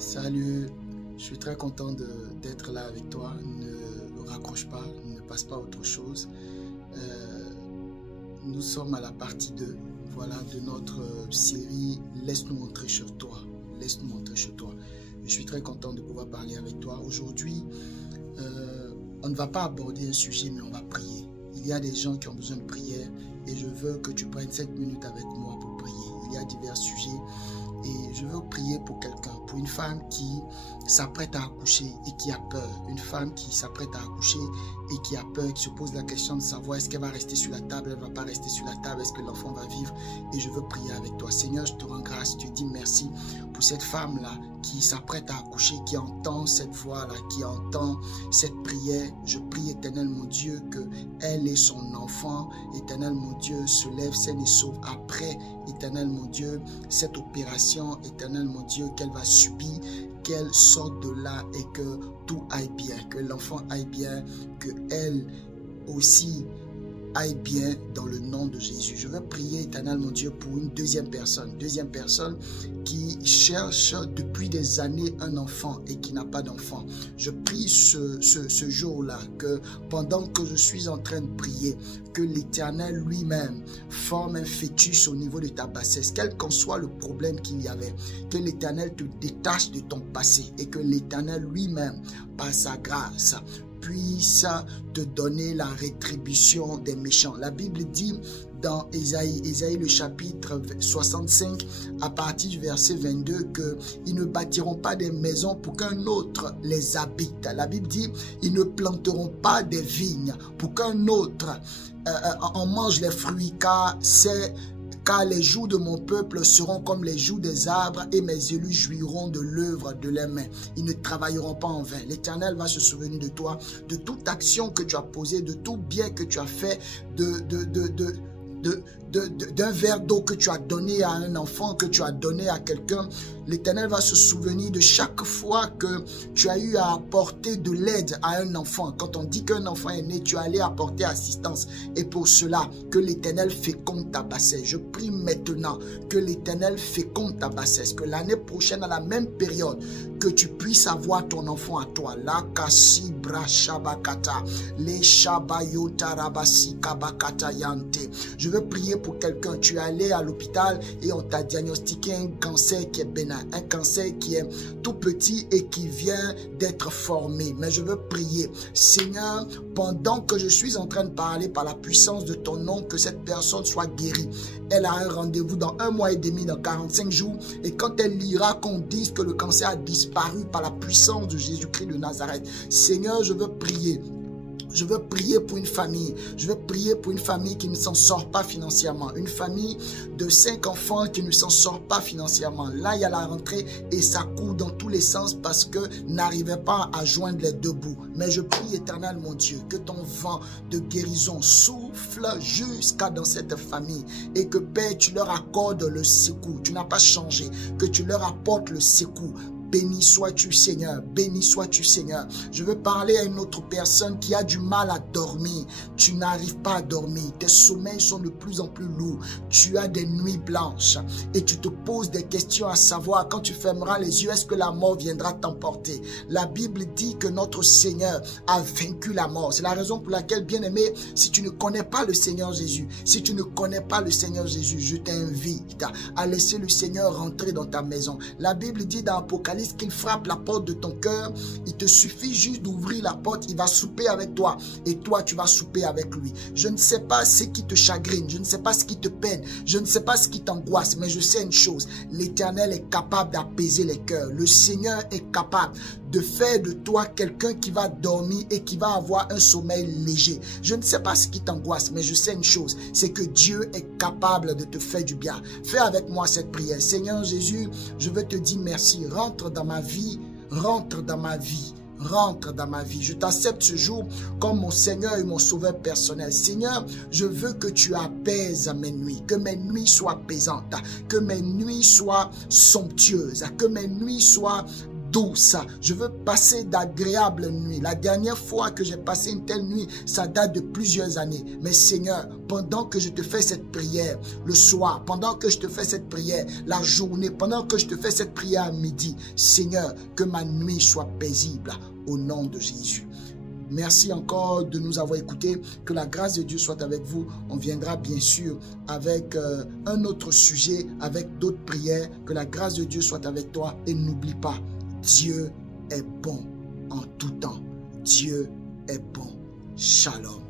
Salut, je suis très content d'être là avec toi. Ne raccroche pas, ne passe pas à autre chose. Nous sommes à la partie 2, voilà, de notre série « Laisse-nous entrer chez toi ». Laisse-nous entrer chez toi. Je suis très content de pouvoir parler avec toi. Aujourd'hui, on ne va pas aborder un sujet, mais on va prier. Il y a des gens qui ont besoin de prière et je veux que tu prennes 7 minutes avec moi pour prier. Il y a divers sujets. Et je veux prier pour quelqu'un, pour une femme qui s'apprête à accoucher et qui a peur. Une femme qui s'apprête à accoucher et qui a peur, qui se pose la question de savoir est-ce qu'elle va rester sur la table, elle ne va pas rester sur la table, est-ce que l'enfant va vivre. Et je veux prier avec toi. Seigneur, je te rends grâce, je te dis merci pour cette femme-là qui s'apprête à accoucher, qui entend cette voix-là, qui entend cette prière. Je prie, éternel mon Dieu, que elle et son enfant, éternel mon Dieu, se lève saine et sauve après, éternel mon Dieu, cette opération, éternel mon Dieu, qu'elle va subir, qu'elle sorte de là et que tout aille bien, que l'enfant aille bien, que elle aussi aille bien dans le nom de Jésus. Je veux prier, éternel mon Dieu, pour une deuxième personne qui cherche depuis des années un enfant et qui n'a pas d'enfant. Je prie ce jour-là que pendant que je suis en train de prier, que l'Éternel lui-même forme un fœtus au niveau de ta bassesse, quel qu'en soit le problème qu'il y avait, que l'Éternel te détache de ton passé et que l'Éternel lui-même, par sa grâce, puisse te donner la rétribution des méchants. La Bible dit dans Ésaïe le chapitre 65 à partir du verset 22 que ils ne bâtiront pas des maisons pour qu'un autre les habite. La Bible dit ils ne planteront pas des vignes pour qu'un autre en mange les fruits, car les jours de mon peuple seront comme les jours des arbres et mes élus jouiront de l'œuvre de leurs mains. Ils ne travailleront pas en vain. L'Éternel va se souvenir de toi, de toute action que tu as posée, de tout bien que tu as fait, d'un verre d'eau que tu as donné à un enfant, que tu as donné à quelqu'un. L'Éternel va se souvenir de chaque fois que tu as eu à apporter de l'aide à un enfant. Quand on dit qu'un enfant est né, tu es allé apporter assistance. Et pour cela, que l'Éternel féconde ta bassesse. Je prie maintenant que l'Éternel féconde ta bassesse. Que l'année prochaine, à la même période, que tu puisses avoir ton enfant à toi. La kasi brashabakata, les shabayota rabasi kabakata yante. Je veux prier pour quelqu'un. Tu es allé à l'hôpital et on t'a diagnostiqué un cancer qui est bénin. Un cancer qui est tout petit et qui vient d'être formé. Mais je veux prier. Seigneur, pendant que je suis en train de parler par la puissance de ton nom, que cette personne soit guérie. Elle a un rendez-vous dans 1 mois et demi, dans 45 jours. Et quand elle lira qu'on dise que le cancer a disparu par la puissance de Jésus-Christ de Nazareth. Seigneur, je veux prier. Je veux prier pour une famille. Je veux prier pour une famille qui ne s'en sort pas financièrement. Une famille de 5 enfants qui ne s'en sort pas financièrement. Là, il y a la rentrée et ça court dans tous les sens parce que n'arrivait pas à joindre les deux bouts. Mais je prie, éternel mon Dieu, que ton vent de guérison souffle jusqu'à dans cette famille et que, Père, tu leur accordes le secours. Tu n'as pas changé. Que tu leur apportes le secours. Béni sois-tu, Seigneur. Béni sois-tu, Seigneur. Je veux parler à une autre personne qui a du mal à dormir. Tu n'arrives pas à dormir. Tes sommeils sont de plus en plus lourds. Tu as des nuits blanches. Et tu te poses des questions à savoir, quand tu fermeras les yeux, est-ce que la mort viendra t'emporter? La Bible dit que notre Seigneur a vaincu la mort. C'est la raison pour laquelle, bien-aimé, si tu ne connais pas le Seigneur Jésus, si tu ne connais pas le Seigneur Jésus, je t'invite à laisser le Seigneur rentrer dans ta maison. La Bible dit dans Apocalypse qu'il frappe la porte de ton cœur, il te suffit juste d'ouvrir la porte, il va souper avec toi et toi tu vas souper avec lui. Je ne sais pas ce qui te chagrine, je ne sais pas ce qui te peine, je ne sais pas ce qui t'angoisse, mais je sais une chose, l'Éternel est capable d'apaiser les cœurs. Le Seigneur est capable de faire de toi quelqu'un qui va dormir et qui va avoir un sommeil léger. Je ne sais pas ce qui t'angoisse, mais je sais une chose, c'est que Dieu est capable de te faire du bien. Fais avec moi cette prière. Seigneur Jésus, je veux te dire merci. Rentre dans ma vie, rentre dans ma vie. Rentre dans ma vie. Je t'accepte ce jour comme mon Seigneur et mon Sauveur personnel. Seigneur, je veux que tu apaises mes nuits, que mes nuits soient apaisantes, que mes nuits soient somptueuses, que mes nuits soient douces. Je veux passer d'agréables nuits. La dernière fois que j'ai passé une telle nuit, ça date de plusieurs années. Mais Seigneur, pendant que je te fais cette prière le soir, pendant que je te fais cette prière la journée, pendant que je te fais cette prière à midi, Seigneur, que ma nuit soit paisible au nom de Jésus. Merci encore de nous avoir écoutés. Que la grâce de Dieu soit avec vous. On viendra bien sûr avec un autre sujet, avec d'autres prières. Que la grâce de Dieu soit avec toi. Et n'oublie pas, Dieu est bon en tout temps. Dieu est bon. Shalom.